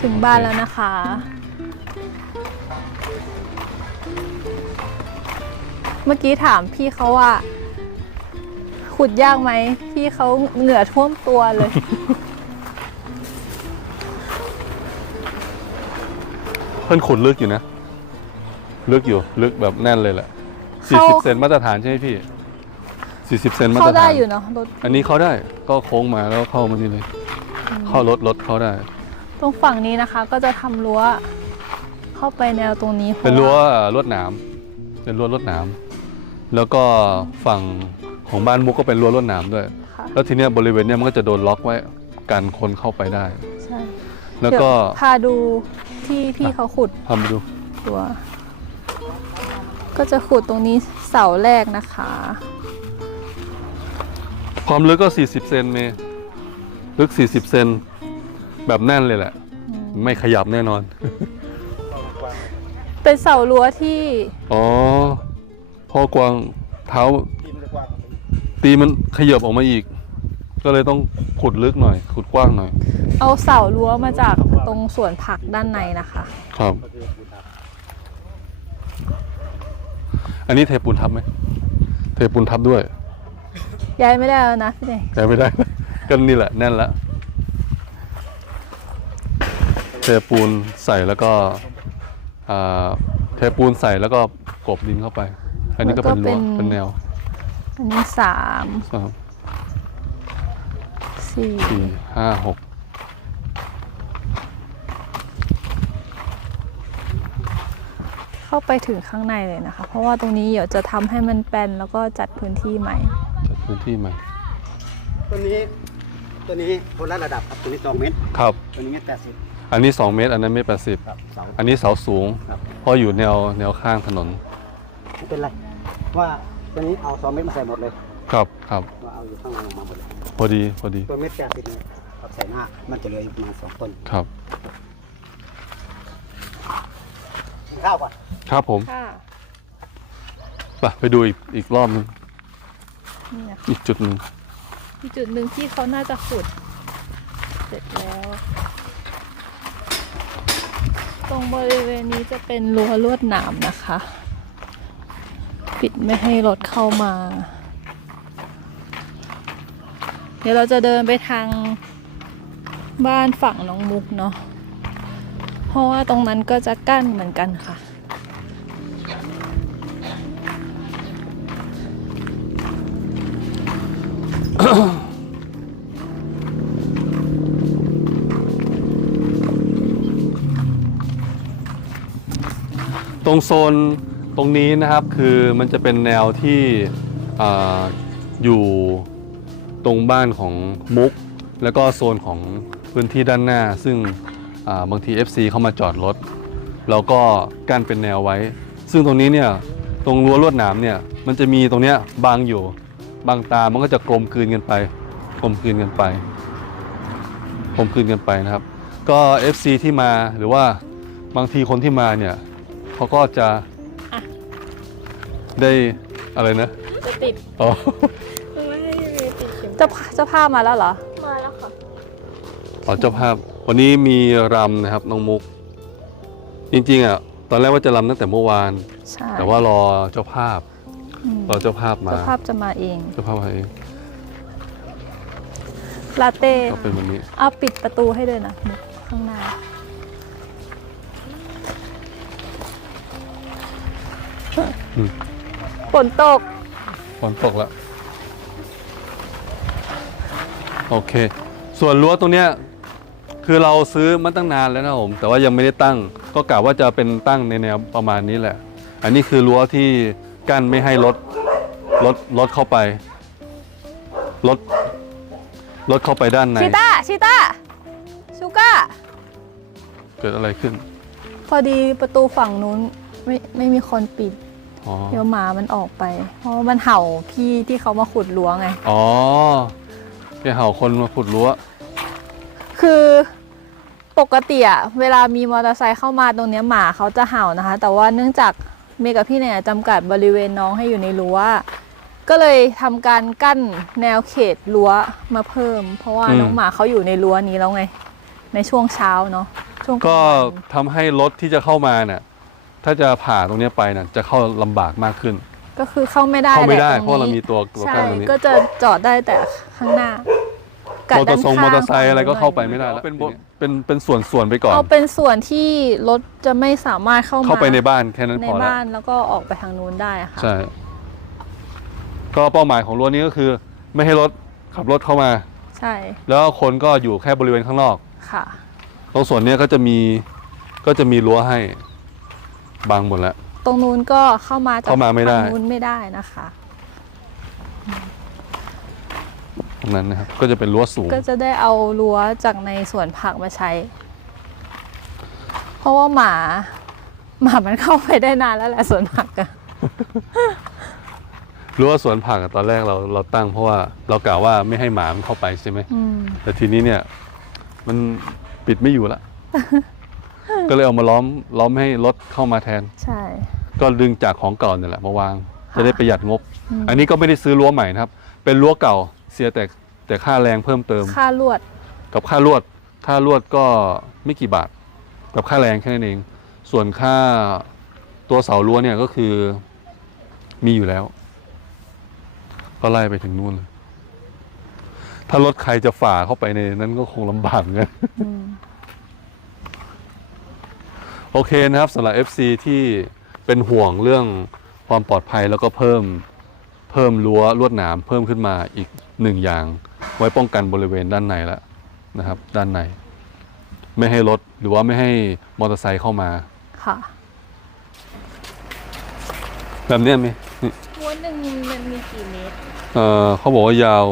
ถึงบ้านแล้วนะคะ เมื่อกี้ถามพี่เขาว่า ขุดยากไหม พี่เขาเหงื่อท่วมตัวเลย เพิ่นขุดลึกอยู่นะ ลึกอยู่ ลึกแบบแน่นเลยแหละสี่เข้าสิบเซนมาตรฐานใช่ไหมพี่สี่สิบเซนมาตรเข้าฐานได้อยู่เนาะรถอันนี้เข้าได้ ก็โค้งมาแล้วเข้ามานี่เลย เข้ารถรถเข้าได้ ตรงฝั่งนี้นะคะก็จะทำรั้วเข้าไปแนวตรงนี้พาะเป็นรั้วาลวดหนามเป็นรั้วลวดหนามแล้วก็ฝั่งของบ้านมุกก็เป็นรั้วลวดหนามด้วย ค่ะแล้วทีเนี้ยบริเวณเนี้ยมันก็จะโดนล็อกไว้กันคนเข้าไปได้ ใช่แล้วก็เดี๋ยพาดูที่พี่เขาขุดทำไปดู ตัว ก็จะขุดตรงนี้เสาแรกนะคะ ความลึกก็ 40 เซนเมย์ ลึก 40 เซนแบบแน่นเลยแหละ ไม่ขยับแน่นอน เป็นเสารั้วที่ อ๋อพ่อกวางเท้า ตีมันขยับออกมาอีก ก็เลยต้องขุดลึกหน่อย ขุดกว้างหน่อย เอาเสารั้วมาจากตรงสวนผักด้านในนะคะ ครับ อันนี้เทปูนทับไหม เทปูนทับด้วย ย้ายไม่ได้แล้วนะพี่เดงแต่ไม่ได้ ก็นี่แหละแน่นละเทปูนใส่แล้วก็อ่าเทปูนใส่แล้วก็กลบดินเข้าไป อันนี้ก็เป็นรั้วเป็นแนวอันนี้สามสามสี่สี่ห้าหกเข้าไปถึงข้างในเลยนะคะ เพราะว่าตรงนี้เดี๋ยวจะทำให้มันแปลนแล้วก็จัดพื้นที่ใหม่จัดพื้นที่ใหม่ ตัวนี้ ตัวนี้คนละระดับครับตัวนี้สองเมตรครับ ตัวนี้เมตรแปดสิบอันนี้ 2 เมตร อันนั้นเมตรแปดสิบครับเสา อันนี้เสาสูง ครับ เพราะอยู่แนวแนวข้างถนน ไม่เป็นไรว่าตัวนี้เอาสองเมตรมาใส่หมดเลยครับครับว่าเอาอยู่ข้างในลงมาหมดเลยพอดีพอดีตัวเมตรแปดสิบเนี่ยครับใส่หน้ามันจะเหลืออยู่ประมาณสองต้นครับ กินข้าวก่อนครับผมค่ะไปไปดูอีกอีกรอบหนึงนี่นะคะอีกจุดหนึ่งอีก จุดหนึ่งที่เขาน่าจะขุด เสร็จแล้ว ตรงบริเวณนี้จะเป็นรั้วลวดหนามนะคะ ปิดไม่ให้รถเข้ามา เดี๋ยวเราจะเดินไปทางบ้านฝั่งน้องมุกเนาะ เพราะว่าตรงนั้นก็จะกั้นเหมือนกันค่ะ รงโซนตรงนี้นะครับคือมันจะเป็นแนวที่ออยู่ตรงบ้านของมุก แล้วก็โซนของพื้นที่ด้านหน้า ซึ่งาบางที FC เข้ามาจอดรถเราก็กั้นเป็นแนวไว้ ซึ่งตรงนี้เนี่ยตรงรั้วลวดหนามเนี่ยมันจะมีตรงเนี้ยบางอยู่บางตา มันก็จะกลมกลืนกันไปกลมกลืนกันไปกลมกลืนกันไปนะครับ ก็ FC ที่มาหรือว่าบางทีคนที่มาเนี่ย เขาก็จะอะได้อะไรนะจะติดอ๋อไม่ให้มีติดเข็มจะเจ้าภาพมาแล้วเหรอ มาแล้วค่ะอ๋อเจ้าภาพ วันนี้มีรำนะครับน้องมุก จริงๆอะตอนแรกว่าจะรำตั้งแต่เมื่อวาน ใช่แต่ว่ารอเจ้าภาพ อืมรอเจ้าภาพมา เจ้าภาพจะมาเองเจ้าภาพมาเองลาเต้ก็เป็นวันนี้ เอาปิดประตูให้ด้วยนะมุกข้างหน้า อืมฝนตก ฝนตกแล้ว โอเค ส่วนรั้วตรงเนี้ยคือเราซื้อมาตั้งนานแล้วนะผม แต่ว่ายังไม่ได้ตั้ง ก็กะว่าจะเป็นตั้งในแนวประมาณนี้แหละ อันนี้คือรั้วที่กั้นไม่ให้รถรถรถเข้าไปรถรถเข้าไปด้านในชิต้าชิต้าชูก้าเกิดอะไรขึ้น พอดีประตูฝั่งนู้นไม่ไม่มีคนปิดอ๋อ เดี๋ยวหมามันออกไป เพราะว่ามันเห่าพี่ที่เขามาขุดรั้วไง อ๋อแกเห่าคนมาขุดรั้ว คือปกติอะเวลามีมอเตอร์ไซค์เข้ามาตรงเนี้ยหมาเขาจะเห่านะคะ แต่ว่าเนื่องจากเมย์กับพี่เนี่ยจำกัดบริเวณน้องให้อยู่ในรั้วก็เลยทำการกั้นแนวเขตรั้วมาเพิ่ม เพราะว่าอืม น้องหมาเขาอยู่ในรั้วนี้แล้วไง ในช่วงเช้าเนาะช่วงลางก็วันทำให้รถที่จะเข้ามาเนี่ย ถ้าจะผ่าตรงเนี้ยไปเนี่ยจะเข้าลำบากมากขึ้น ก็คือเข้าไม่ได้เข้าไม่ได้แหละเพราะเราตงมีนี้ตัวตัวใช่กั้นตรงนี้ ก็จะจอดได้แต่ข้างหน้ากัมอเตอร์ทรงมอเตอร์ไซค์อะไรก็เข้าไปฝั่งนู้นไม่ได้แล้วเป็นเป็นเป็นส่วนส่วนๆไปก่อน เอาเป็นส่วนที่รถจะไม่สามารถเข้ามาเข้าไปในบ้านแค่นั้นในพอแล้วบ้านแล้วก็ออกไปทางนู้นได้ค่ะ ใช่ ก็เป้าหมายของรั้วนี้ก็คือ ไม่ให้รถขับรถเข้ามา ใช่แล้วคนก็อยู่แค่บริเวณข้างนอก ค่ะ ตรงส่วนเนี้ยก็จะมีก็จะมีรั้วให้ บังหมดแล้ว ตรงนู้นก็เข้ามาจากเข้ามาไม่ได้ทางนู้นไม่ได้นะคะ ตรงนั้นนะครับ ก็จะเป็นรั้วสูง ก็จะได้เอารั้วจากในสวนผักมาใช้ เพราะว่าหมา หมามันเข้าไปได้นานแล้วแหละสวนผักอะรั้วสวนผักอะตอนแรกเราเราตั้งเพราะว่าเรากล่าวว่าไม่ให้หมามันเข้าไปใช่ไหม อืม แต่ทีนี้เนี่ย มันปิดไม่อยู่ละ ก็เลยเอามาล้อมล้อมให้รถเข้ามาแทน ใช่ ก็ดึงจากของเก่าเนี่ยแหละมาวางค่ะจะได้ประหยัดงบอืมอันนี้ก็ไม่ได้ซื้อรั้วใหม่นะครับ เป็นรั้วเก่าเสียแต่แต่ค่าแรงเพิ่มเติม ค่าลวด กับค่าลวด ค่าลวดก็ไม่กี่บาท กับค่าแรงแค่นั้นเอง ส่วนค่าตัวเสารั้วเนี่ยก็คือมีอยู่แล้ว ก็ไล่ไปถึงนู่นเลยถ้ารถใครจะฝ่าเข้าไปในนั้นก็คงลำบากเหมือนกันอืม โอเคนะครับสำหรับ FC ที่เป็นห่วงเรื่องความปลอดภัยแล้วก็เพิ่มเพิ่มรั้วลวดหนามเพิ่มขึ้นมาอีกหนึ่งอย่าง ไว้ป้องกันบริเวณด้านในแล้วนะครับ ด้านใน ไม่ให้รถหรือว่าไม่ให้มอเตอร์ไซค์เข้ามา ค่ะแบบเนี้ยมีนี่รั้วหนึ่งมันมีกี่เมตรเอ่อเขาบอกว่ายาว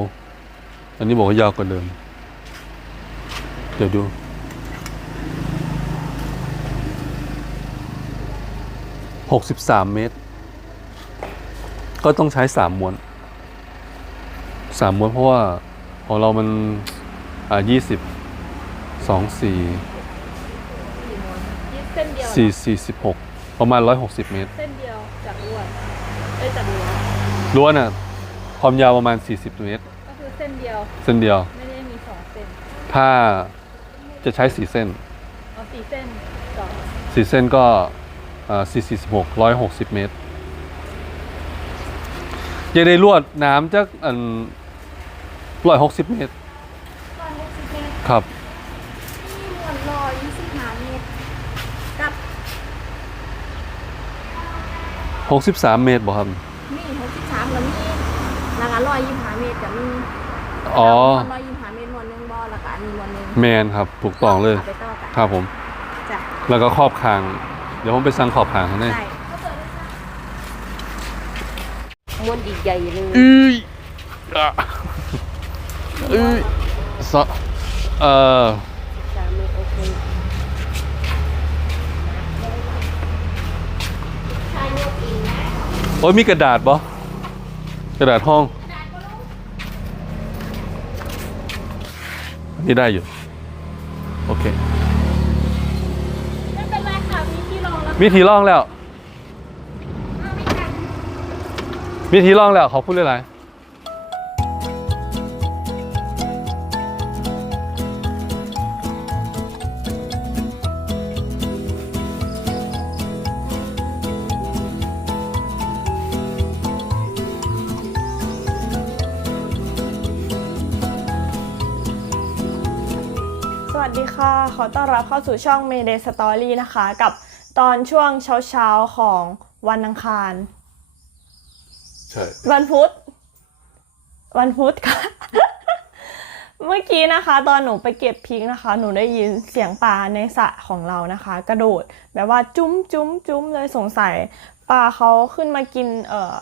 อันนี้บอกว่ายาวกว่าเดิม เดี๋ยวดู หกสิบสามเมตร ก็ต้องใช้สามม้วนสามม้วนเพราะว่าของเรามันอ่ายี่สิบสองสี่กี่ม้วนยี่เส้นเดียวสี่สี่สิบหกประมาณร้อยหกสิบเมตร เส้นเดียวจากลวดเอ้ยจากรั้วรั้วน่ะ ความยาวประมาณสี่สิบเมตร ก็คือเส้นเดียวเส้นเดียว ไม่ได้มีสองเส้นถ้าจะใช้สี่เส้น เอาสี่เส้นต่อสี่เส้นก็ สี่สี่สิบหกร้อยหกสิบเมตรยังได้ลวดน้ำจากอันร้อยหกสิบเมตร ร้อยหกสิบเมตรครับที่มวนร้อยยี่สิบห้าเมตร กับหกสิบสามเมตรบ่ครับ มีหกสิบสามแล้วมีแล้วก็ร้อยยี่สิบห้าเมตรกับมีอ๋อร้อยยี่สิบห้าเมตรมวนหนึ่งบอแล้วก็อันนี้มวนหนึ่งแมนครับ ถูกต้องเลยาไปต่อกันครับผมจ้ะแล้วก็ครอบคาง เดี๋ยวผมไปสั่งขอบคางให้แน่ใช่วนอีใหญ่เลยอืออะอือสะเอ่อสามเมตรโอเคโอ้ยมีกระดาษบ่กระดาษห้องนี่ได้อยู่ โอเค ไม่เป็นไรค่ะมีที่รองแล้ว มีทีร่องแล้ว มีทีร่องแล้วขอบคุณหลายๆสวัสดีค่ะ ขอต้อนรับเข้าสู่ช่อง Mayday Story นะคะ กับ ตอนช่วงเช้าๆของวันอังคาร ใช่ วันพุธ วันพุธค่ะ เมื่อกี้นะคะ ตอนหนูไปเก็บพริกนะคะ หนูได้ยินเสียงปลาในสระของเรานะคะ กระโดดแบบว่าจุ้มจุ้มจุ้มเลยสงสัยปลาเขาขึ้นมากินเอ่อ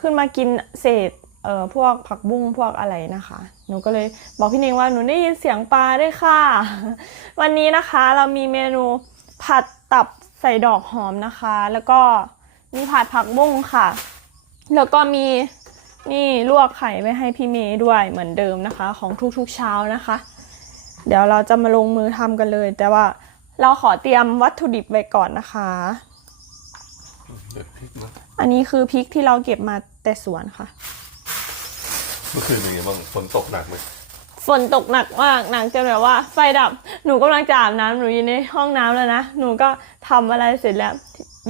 ขึ้นมากินเศษเอ่อพวกผักบุ้งพวกอะไรนะคะ หนูก็เลยบอกพี่เนงว่าหนูได้ยินเสียงปลาด้วยค่ะ วันนี้นะคะเรามีเมนู ผัดตับใส่ดอกหอมนะคะ แล้วก็มีผัดผักบุ้งค่ะ แล้วก็มีนี่ลวกไข่ไว้ให้พี่เมย์ด้วยเหมือนเดิมนะคะ ของทุกๆเช้านะคะ เดี๋ยวเราจะมาลงมือทำกันเลย แต่ว่าเราขอเตรียมวัตถุดิบไว้ก่อนนะคะ อันนี้คือพริกที่เราเก็บมาแต่สวนค่ะ เมื่อคืนเป็นไงบ้างฝนตกหนักไหม นตกหนักมากหนักจนแบบว่า ไฟดับ หนูกำลังจะอาบน้ำหนูอยู่ในห้องน้ำแล้วนะ หนูก็ทำอะไรเสร็จแล้ว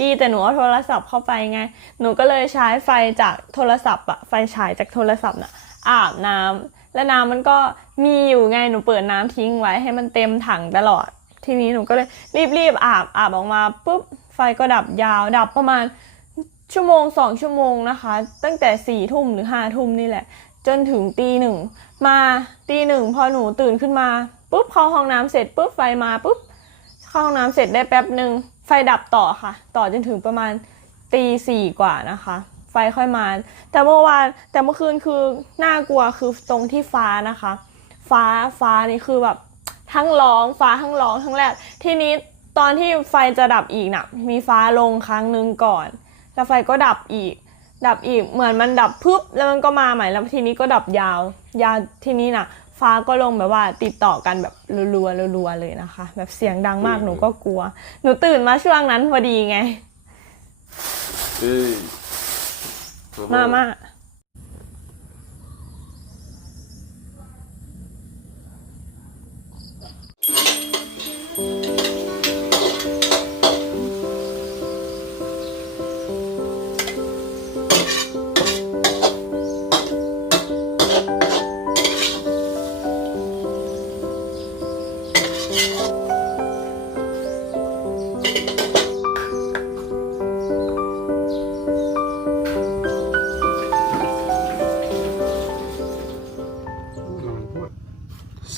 ดีแต่หนูเอาโทรศัพท์เข้าไปไง หนูก็เลยใช้ไฟจากโทรศัพท์อะไฟฉายจากโทรศัพท์น่ะอาบน้ำและน้ำมันก็มีอยู่ไง หนูเปิดน้ำทิ้งไว้ให้มันเต็มถังตลอด ทีนี้หนูก็เลยรีบๆอาบอาบออกมาปุ๊บไฟก็ดับยาวดับประมาณชั่วโมงสองชั่วโมงนะคะ ตั้งแต่สี่ทุ่มหรือห้าทุ่มนี่แหละ จนถึงตีหนึ่งมาตีหนึ่งพอหนูตื่นขึ้นมาปุ๊บเข้าห้องน้ำเสร็จปุ๊บไฟมาปุ๊บเข้าห้องน้ำเสร็จได้แป๊บหนึ่งไฟดับต่อค่ะ ต่อจนถึงประมาณตีสี่กว่านะคะ ไฟค่อยมา แต่เมื่อวานแต่เมื่อคืนคือน่ากลัวคือตรงที่ฟ้านะคะ ฟ้าฟ้านี่คือแบบทั้งร้องฟ้าทั้งร้องทั้งแลบทีนี้ตอนที่ไฟจะดับอีกน่ะมีฟ้าลงครั้งหนึ่งก่อน แล้วไฟก็ดับอีก ดับอีกเหมือนมันดับปุ๊บแล้วมันก็มาใหม่แล้วทีนี้ก็ดับยาว ยาวทีนี้น่ะ ฟ้าก็ลงแบบว่าติดต่อกันแบบรัวๆรัวๆเลยนะคะ แบบเสียงดังมากหนูก็กลัว หนูตื่นมาช่วงนั้นพอดีไงเอ้ยมาม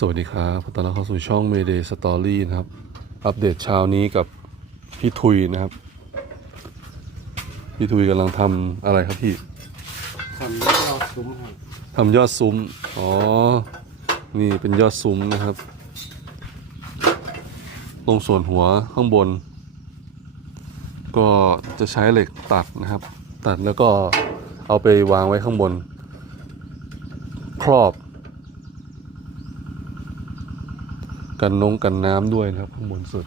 สวัสดีครับขอต้อนรับเข้าสู่ช่อง Mayday Story นะครับ อัปเดตเช้านี้กับพี่ทุยนะครับ พี่ทุยกำลังทำอะไรครับพี่ทำแล้วก็ซุ้มให้ทำยอดซุ้ม อ๋อ นี่เป็นยอดซุ้มนะครับ ตรงส่วนหัวข้างบน ก็จะใช้เหล็กตัดนะครับ ตัดแล้วก็เอาไปวางไว้ข้างบน ครอบ กันนงกันน้ำด้วยนะครับ ข้างบนสุด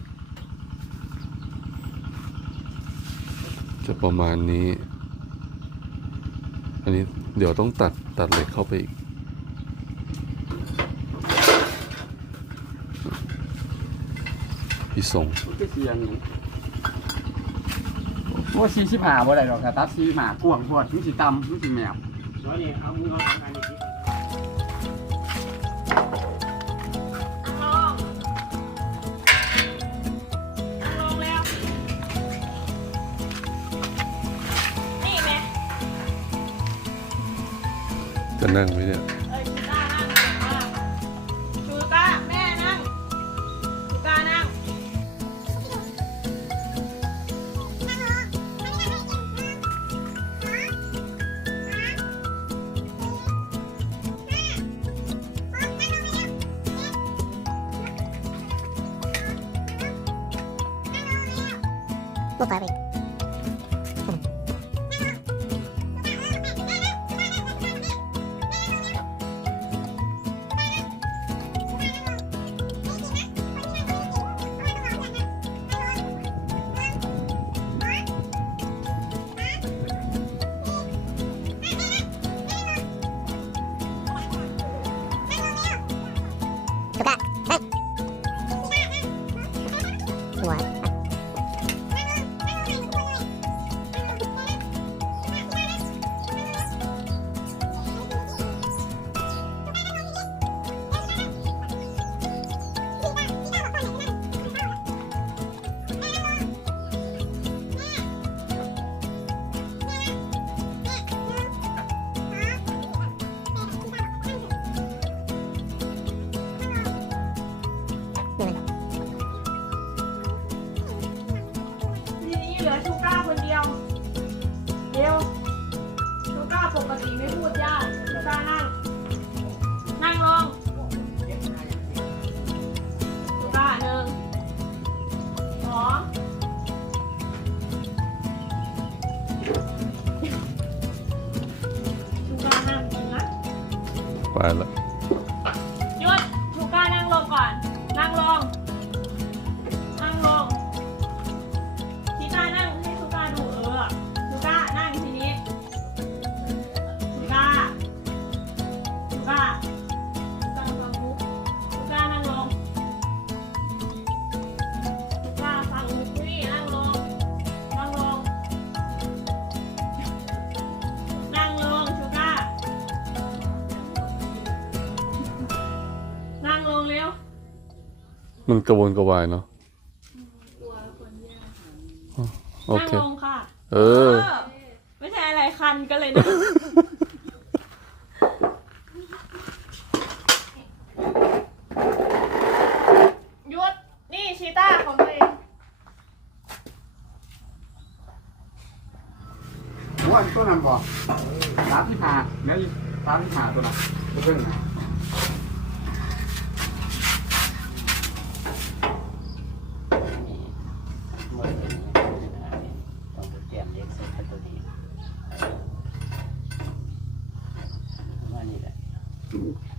จะประมาณนี้ อันนี้เดี๋ยวต้องตัดตัดเหล็กเข้าไปอีกพี่ส่งก็เสียงว่าสี่สิบห้าบ่ได้หรอกแต่ตัดสี่สิบห้ากวางพวดมันสิตำมันสิแมวล จะนั่งไหมเนี่ยเอ้ยชูก้านั่งชูก้าแม่นั่งชูก้านั่งที ไระวนกระวายเนาะโอนั่งเค ลงค่ะ เออ ไม่ใช่อะไรคันก็เลยนะหยุด นี่ชีต้าของตัวเองว่าตัวนั้นบอกสามที่หาเนี่ยสามที่หาตัวนั้นตัวเพิ่งนะ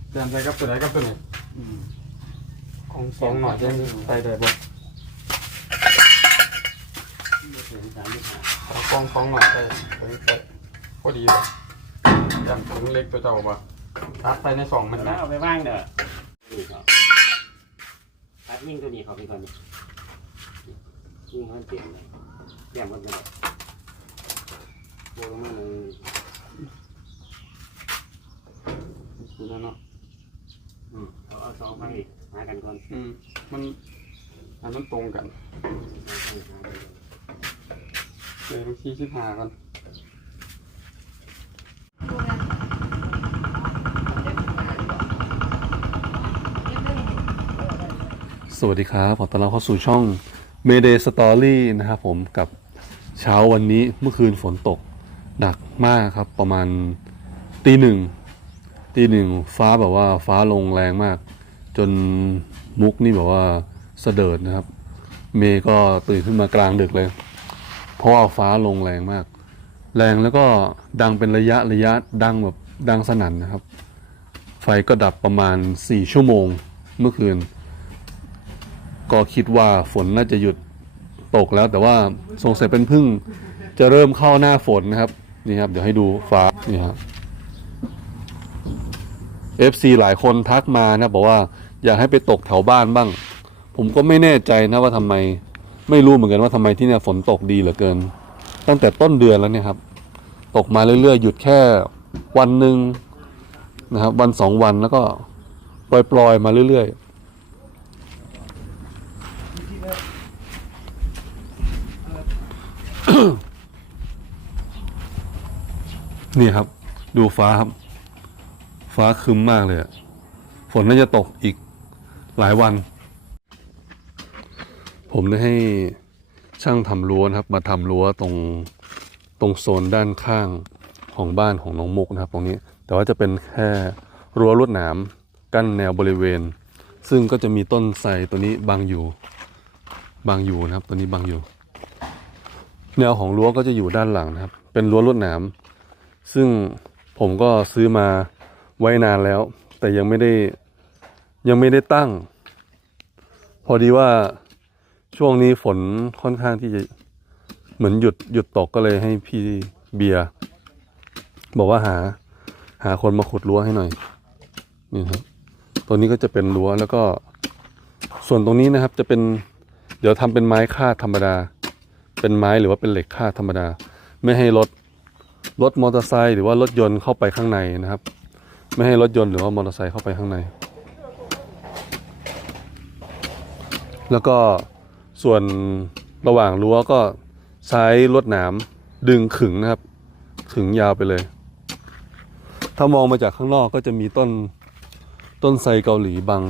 เตรียมใส่กับตัวไหนกับตัวไหนของสองหน่อยจะใส่ได้บ่เอากองสองหน่อยใส่ใส่ใส่พอดีเลยยำถุงเล็กตัวเจ้าบ่ตัดใส่ในสองมันนะเอาไปว่างเด้อนี่ครับตัดยิ่งตัวนี้เขาไปก่อนนี่ยิ่งเขาเปลี่ยนเลยเปลี่ยนมันเลยโบมันเลย นี่แล้วเนาะอืมเอาเอาสองพันอีกหากันก่อนอืมมันอันนั้นตรงกันเอาสองพันหากันก่อนเลยบางทีสิบห้ากันสวัสดีครับขอต้อนรับเข้าสู่ช่อง Mayday Story นะครับผมกับเช้าวันนี้เมื่อคืนฝนตกหนักมากครับประมาณตีหนึ่ง ตีหนึ่งฟ้าแบบว่าฟ้าลงแรงมาก จนมุกนี่แบบว่าเสดิดนะครับ เมย์ก็ตื่นขึ้นมากลางดึกเลย เพราะว่าฟ้าลงแรงมาก แรงแล้วก็ดังเป็นระยะระยะดังแบบดังสนั่นนะครับ ไฟก็ดับประมาณ 4 ชั่วโมงเมื่อคืน ก็คิดว่าฝนน่าจะหยุดตกแล้ว แต่ว่าสงสัยเป็นพึ่งจะเริ่มเข้าหน้าฝนนะครับนี่ครับ เดี๋ยวให้ดูฟ้านี่ครับ FC หลายคนทักมานะบอกว่าอยากให้ไปตกแถวบ้านบ้าง ผมก็ไม่แน่ใจนะว่าทำไม ไม่รู้เหมือนกันว่าทำไมที่เนี่ยฝนตกดีเหลือเกิน ตั้งแต่ต้นเดือนแล้วเนี่ยครับ ตกมาเรื่อยๆ หยุดแค่วันหนึ่งนะครับ วันสองวันแล้วก็ปล่อยๆมาเรื่อยๆนี่ครับ ดูฟ้าครับ ฟ้าครึ้มมากเลยอะฝนน่าจะตกอีกหลายวัน ผมได้ให้ช่างทำรั้วนะครับ มาทำรั้วตรงตรงโซนด้านข้างของบ้านของน้องมุกนะครับ ตรงนี้ แต่ว่าจะเป็นแค่รั้วลวดหนามกั้นแนวบริเวณ ซึ่งก็จะมีต้นไทรตัวนี้บังอยู่บังอยู่นะครับ ตัวนี้บังอยู่ แนวของรั้วก็จะอยู่ด้านหลังนะครับ เป็นรั้วลวดหนามซึ่งผมก็ซื้อมา ไว้นานแล้ว แต่ยังไม่ได้ยังไม่ได้ตั้ง พอดีว่าช่วงนี้ฝนค่อนข้างที่จะเหมือนหยุดหยุดตกก็เลยให้พี่เบียร์บอกว่าหา หาคนมาขุดรั้วให้หน่อยนี่ครับตัวนี้ก็จะเป็นรั้วแล้วก็ส่วนตรงนี้นะครับจะเป็น เดี๋ยวทำเป็นไม้คาดธรรมดา เป็นไม้หรือว่าเป็นเหล็กคาดธรรมดา ไม่ให้รถรถมอเตอร์ไซค์หรือว่ารถยนต์เข้าไปข้างในนะครับ ไม่ให้รถยนต์หรือว่ามอเตอร์ไซค์เข้าไปข้างใน แล้วก็ส่วนระหว่างรั้วก็ใช้ลวดหนามดึงขึงนะครับ ขึงยาวไปเลย ถ้ามองมาจากข้างนอกก็จะมีต้นต้นไทรเกาหลีบาง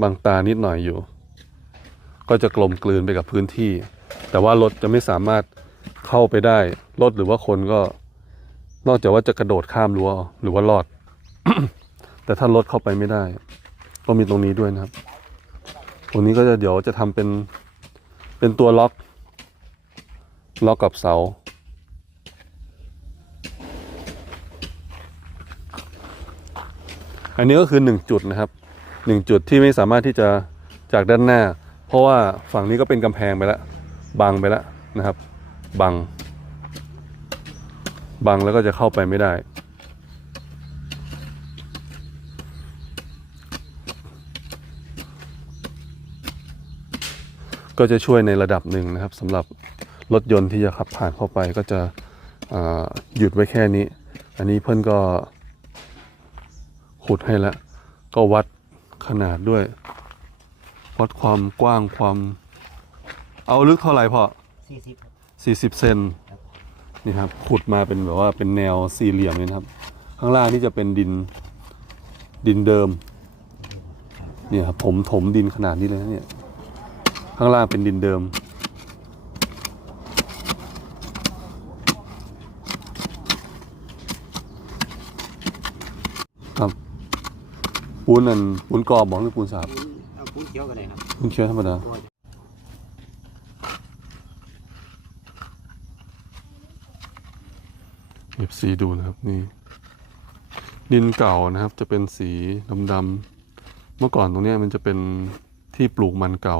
บางตานิดหน่อยอยู่ ก็จะกลมกลืนไปกับพื้นที่ แต่ว่ารถจะไม่สามารถเข้าไปได้ รถหรือว่าคนก็ นอกจากว่าจะกระโดดข้ามรั้วหรือว่ารอด แต่ถ้ารถเข้าไปไม่ได้ ก็มีตรงนี้ด้วยนะครับ ตรงนี้ก็จะเดี๋ยวจะทำเป็นเป็นตัวล็อก ล็อกกับเสา อันนี้ก็คือหนึ่งจุดนะครับหนึ่งจุดที่ไม่สามารถที่จะจากด้านหน้า เพราะว่าฝั่งนี้ก็เป็นกำแพงไปแล้วบังไปแล้วนะครับ บัง บังแล้วก็จะเข้าไปไม่ได้ ก็จะช่วยในระดับหนึ่งนะครับสำหรับรถยนต์ที่จะขับผ่านเข้าไปก็จะอ่าหยุดไว้แค่นี้ อันนี้เพื่อนก็ขุดให้แล้ว ก็วัดขนาดด้วย วัดความกว้างความ เอาลึกเท่าไหร่พ่อสี่สิบสี่สิบเซนนี่ครับขุดมาเป็นแบบว่าเป็นแนวสี่เหลี่ยมเลยนะครับ ข้างล่างนี่จะเป็นดินดินเดิมเนี่ยครับผมถมดินขนาดนี้เลยนะเนี่ย ข้างล่างเป็นดินเดิม ครับ ปูนนั่นปูนกรอบบอกหรือปูนสาบเอาปูนเขียวกันเลยครับปูนเขียวธรรมดาตัวเก็บสีดูนะครับนี่ ดินเก่านะครับ จะเป็นสีดำๆเมื่อก่อนตรงเนี้ยมันจะเป็นที่ปลูกมันเก่า